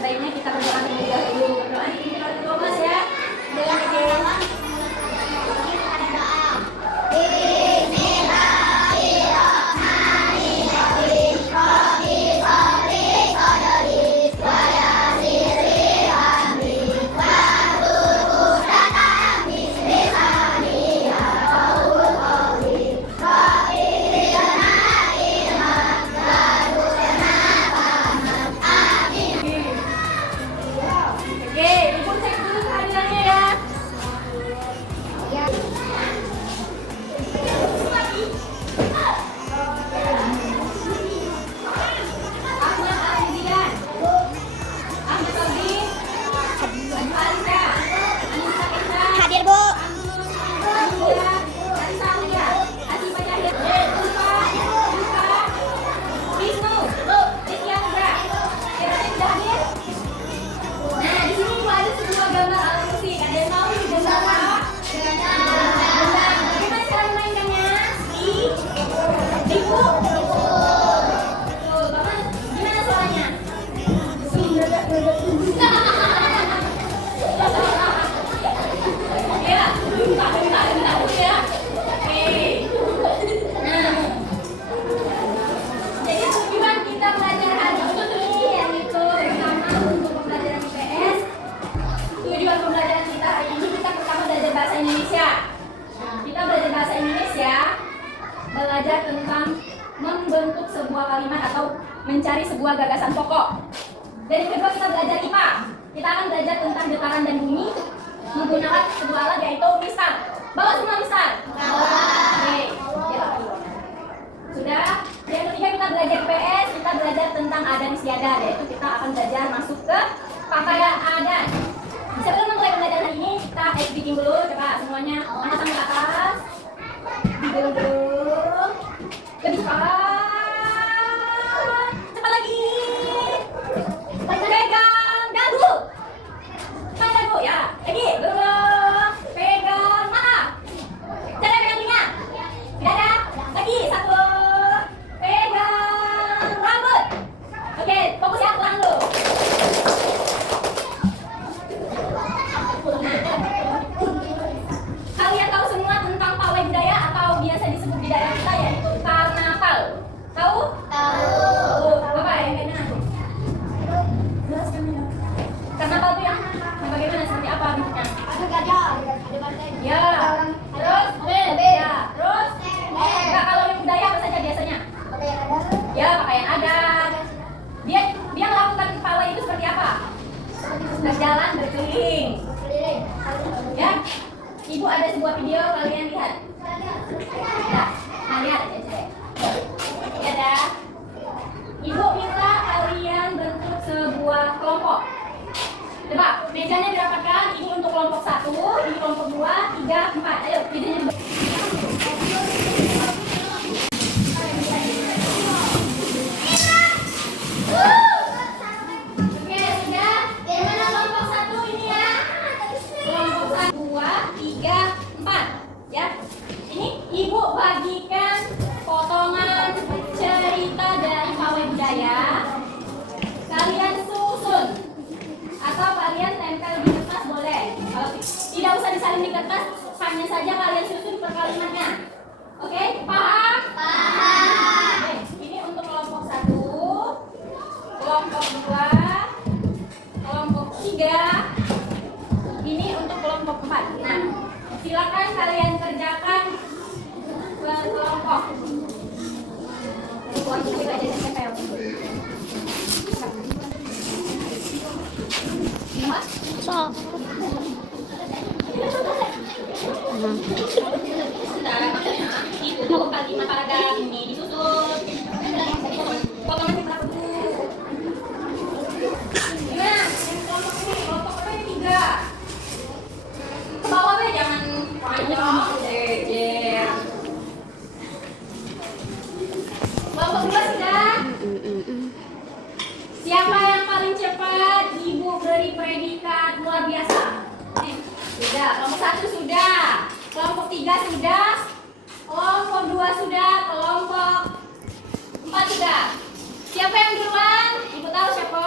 baiknya kita berdoa terlebih dahulu. Berdoa dulu Mas ya. Dengan belajar tentang membentuk sebuah kalimat atau mencari sebuah gagasan pokok. Dan yang kedua kita belajar IPA. Kita akan belajar tentang getaran dan bunyi menggunakan sebuah alat yaitu misal. Bawa semua misal. Oke. Ya. Sudah. Yang ketiga kita belajar PS. Kita belajar tentang adan istiadat, yaitu kita akan belajar masuk ke pakaian adat. Sebelum memulai pembelajaran hari ini kita speaking dulu. Coba semuanya angkat tangan ke atas. Dulu. Lebih cepat. Cepat lagi. Pegang dagu. Pegang dagu ya. Lagi. Dulu. Pegang mata. Jangan pegang telinga. Tidak ada. Lagi. Satu. Pegang rambut. Oke, fokus ya, pelan dulu. Kalian tahu semua tentang pawai budaya atau biasa disebut di daerah kita yaitu karnaval. Tahu? Tahu. Bapak yang kayak mana? Karnaval itu yang bagaimana, seperti apa bentuknya? Ada gajah, ada banteng. Ya. Terus? Ya. Terus? Enggak, kalau yang budaya apa saja biasanya? Ya, pakaian adat. Dia melakukan pawai itu seperti apa? Berjalan berkeliling. Ya. Ibu ada sebuah video, kalian lihat. Nah, lihat ya, cek. Ya dah. Ibu minta kalian bentuk sebuah kelompok. Coba, mejanya dirapatkan. Ini untuk kelompok 1, ini kelompok 2, 3, 4. Ayo, mejanya. Oke, sudah. Gimana kelompok 1 ini ya? Kelompok 1, 2, 3, 4. Ya. Ini ibu bagikan potongan cerita dari pawai budaya. Kalian susun atau kalian tempel di kertas boleh. Kalau tidak usah disalin di kertas, hanya saja kalian susun per kalimatnya. Oke, paham? Paham. Oke, ini untuk kelompok 1, kelompok 2, kelompok 3. Ini untuk kelompok 4. Nah, silakan kalian kerjakan berkelompok. Itu kalimat paragraf ini disusun. Potongan di belakang dulu. Gimana? Kelompok ini, kelompok apa ini 3. Ke bawah deh, jangan panjang. Jejer. Kelompok 2 sudah. Siapa yang paling cepat? Ibu beri predikat luar biasa. Sudah. Kelompok 1 sudah. Kelompok 3 sudah. Kelompok 2 sudah. Kelompok 4 sudah. Siapa yang duluan? Ibu tahu siapa?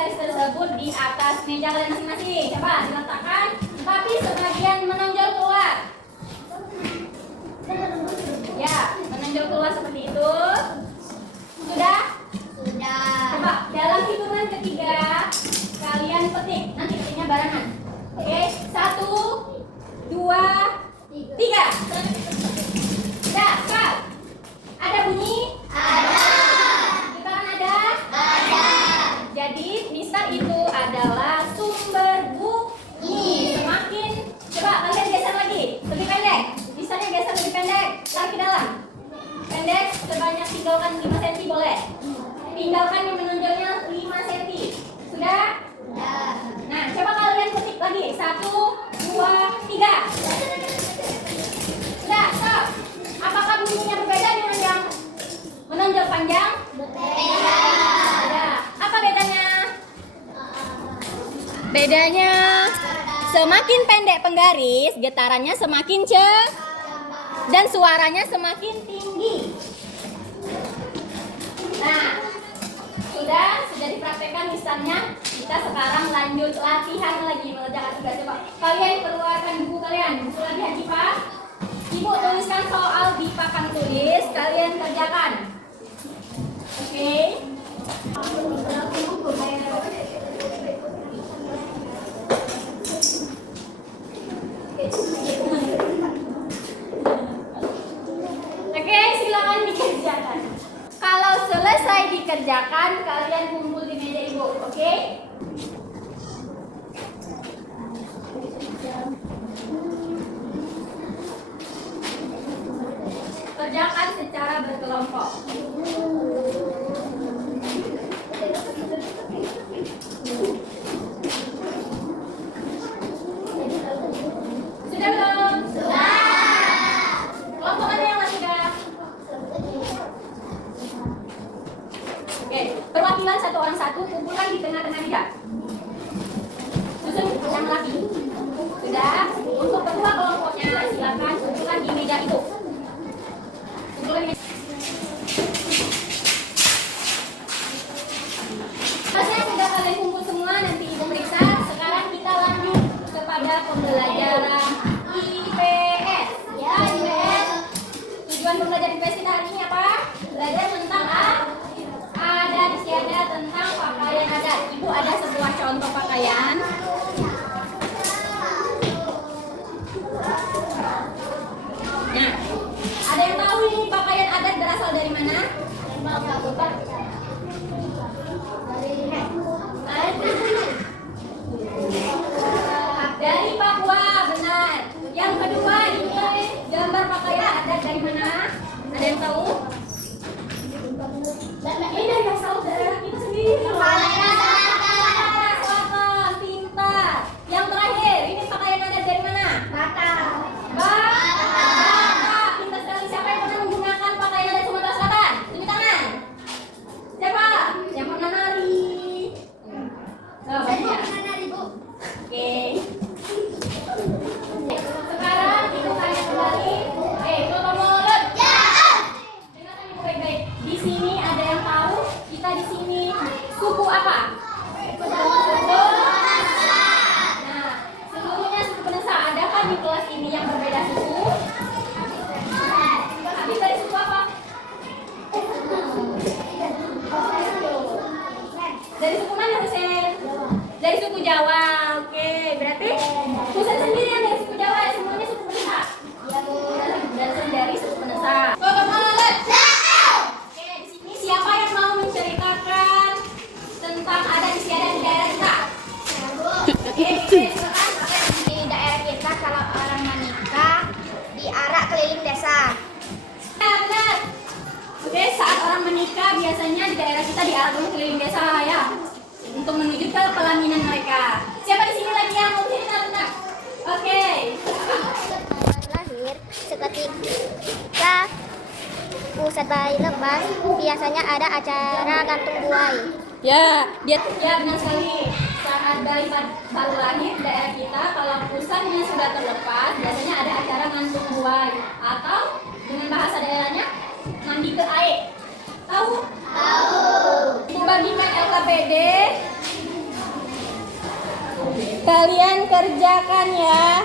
garis tersebut di atas meja kalian masing-masing. Coba diletakkan, tapi sebagian menonjol keluar. Ya, menonjol keluar seperti itu. Sudah? Sudah. Coba dalam hitungan ketiga kalian petik. Nanti petiknya barengan. Oke, 1, 2, 3. Sudah, Kak. Ada bunyi? Ada. Getaran ada? Ada. Jadi, Mister itu adalah sumber bunyi. Semakin, coba kalian geser lagi, lebih pendek. Misternya geser lebih pendek, lagi ke dalam. Pendek, sebanyak tinggalkan 5 cm boleh. Tinggalkan yang menonjolnya 5 cm. Sudah? Sudah. Nah, coba kalian petik lagi. 1, 2, 3. Sudah, stop. Apakah bunyinya berbeda dengan yang menonjol panjang? Beda. Ada. Apa bedanya? Bedanya semakin pendek penggaris, getarannya semakin dan suaranya semakin tinggi. Nah, sudah dipraktekkan misalnya. Kita sekarang lanjut latihan lagi mengerjakan tugas. Coba kalian keluarkan buku kalian, buku latihan IPA. Ibu tuliskan soal di papan tulis, kalian kerjakan. Oke. Oke, silakan dikerjakan. Kalau selesai dikerjakan, kalian kumpul di meja ibu, oke? Kerjakan secara berkelompok. Sudah belum? Sudah. Kelompok mana yang sudah? Oke, perwakilan satu orang satu kumpulkan di tengah-tengah meja. Susun yang lagi. Sudah. Untuk kedua kelompoknya silakan kumpulkan di meja itu. Kumpulkan di meja. Pasnya sudah kalian kumpul semua, nanti ibu periksa. Sekarang kita lanjut kepada pembelajaran IPS. Ya, IPS. Tujuan pembelajaran IPS kita hari ini apa? Belajar tentang adat istiadat, tentang pakaian adat. Ibu ada sebuah contoh pakaian. Nah, ada yang tahu ini pakaian adat berasal dari mana? Dari Papua, benar. Yang kedua ini gambar pakaian adat dari mana? Ada yang tahu? Ini dari asal daerah kita sendiri. Selatan, pintar. Yang terakhir, ini pakaian adat dari mana? Batak. Pintar sekali. Siapa yang pernah menggunakan pakaian adat Sumatera Selatan? Tunjuk tangan. Siapa? Yang pernah nari? Oke. Sekarang kita tanya kembali. Foto mulut. Dengarkan ibu baik-baik. Di sini ada yang tahu kita di sini suku apa? Suku. Nah, seluruhnya suku Penesa. Adakah di kelas ini yang berbeda suku? Habis dari suku apa? Dari suku mana, Husen? Dari suku Jawa. Oke, berarti Husen sendiri yang dari suku Jawa, semuanya suku Penesa. Berasal dari suku Penesa. Foto mulut. Oke, di sini siapa yang mau menceritakan tentang adat istiadat di daerah kita? Oke, silakan. Di daerah kita kalau orang menikah diarak keliling desa. Ya, benar. Oke, saat orang menikah biasanya di daerah kita diarak dulu keliling desa ya, untuk menuju ke pelaminan mereka. Siapa di sini lagi yang mau cerita tentang? Oke. Lahir seketika pusat bayi lepas biasanya ada acara gantung buai. Ya benar sekali. Saat bayi baru lahir di daerah kita, kalau pusatnya sudah terlepas, biasanya ada acara gantung buai atau dengan bahasa daerahnya mandi ke air. Tahu? Tahu. Ibu bagikan LKPD Kalian kerjakan ya.